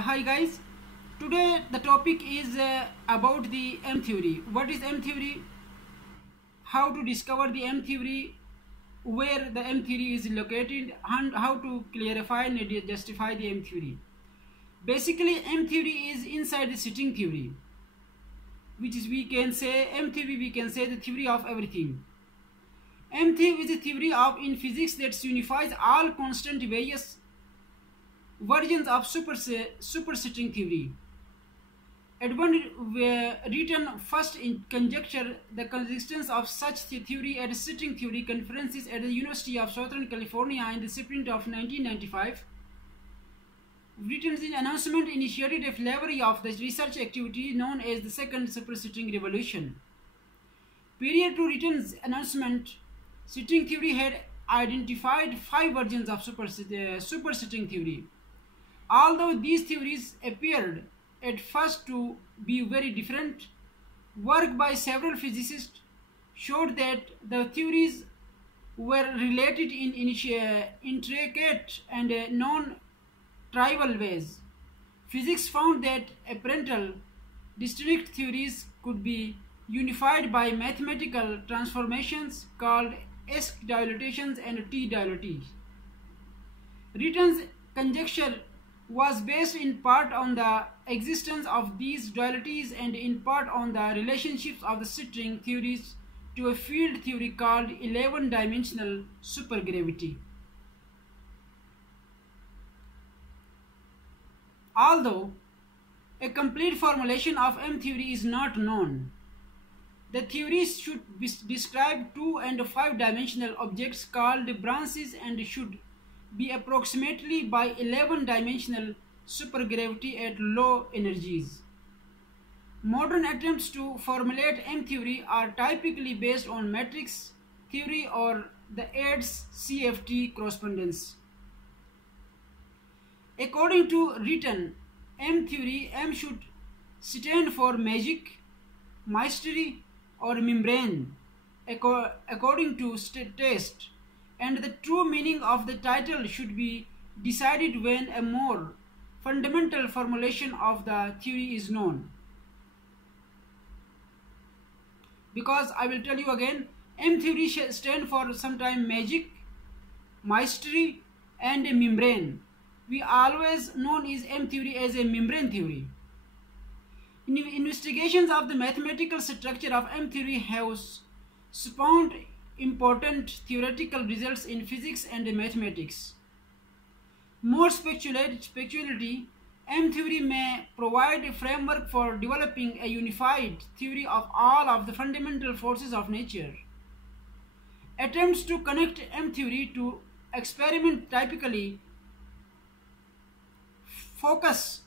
Hi guys, today the topic is about the M theory. What is M theory? How to discover the M theory, where the M theory is located, and how to clarify and justify the M theory. Basically, M theory is inside the sitting theory, which is we can say M theory. We can say the theory of everything. M theory is a theory of in physics that unifies all constant various versions of supersitting theory. Edmund written first in conjecture the existence of such theory at sitting theory conferences at the University of Southern California in the spring of 1995. Written's announcement initiated a flurry of the research activity known as the Second Supersitting Revolution. Prior to Written's announcement, sitting theory had identified 5 versions of supersitting theory. Although these theories appeared at first to be very different, work by several physicists showed that the theories were related in intricate and non-trivial ways. Physics found that apparently distinct theories could be unified by mathematical transformations called S dilatations and T dilatations. Written's conjecture was based in part on the existence of these dualities and in part on the relationships of the sitting theories to a field theory called 11-dimensional supergravity. Although a complete formulation of M theory is not known, the theories should describe 2- and 5-dimensional objects called branches and should be approximately by 11-dimensional supergravity at low energies. Modern attempts to formulate M theory are typically based on matrix theory or the AIDS-CFT correspondence. According to Written M theory, M should stand for magic, mystery, or membrane, according to taste, and the true meaning of the title should be decided when a more fundamental formulation of the theory is known. Because I will tell you again, M theory stands for sometime magic, mystery, and a membrane. We always known is M theory as a membrane theory. Investigations of the mathematical structure of M theory have spawned important theoretical results in physics and mathematics. More speculatively, M theory may provide a framework for developing a unified theory of all of the fundamental forces of nature. Attempts to connect M theory to experiment typically focus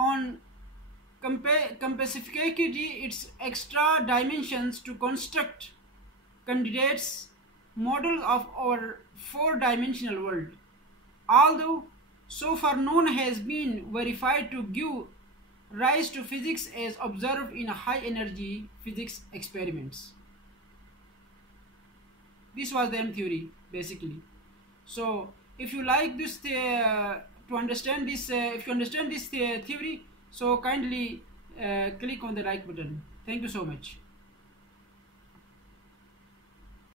on complexificating its extra dimensions to construct candidates models of our 4-dimensional world. Although so far none has been verified to give rise to physics as observed in high energy physics experiments. This was the M theory basically. So if you like this to understand this, if you understand this theory, so kindly click on the like button. Thank you so much.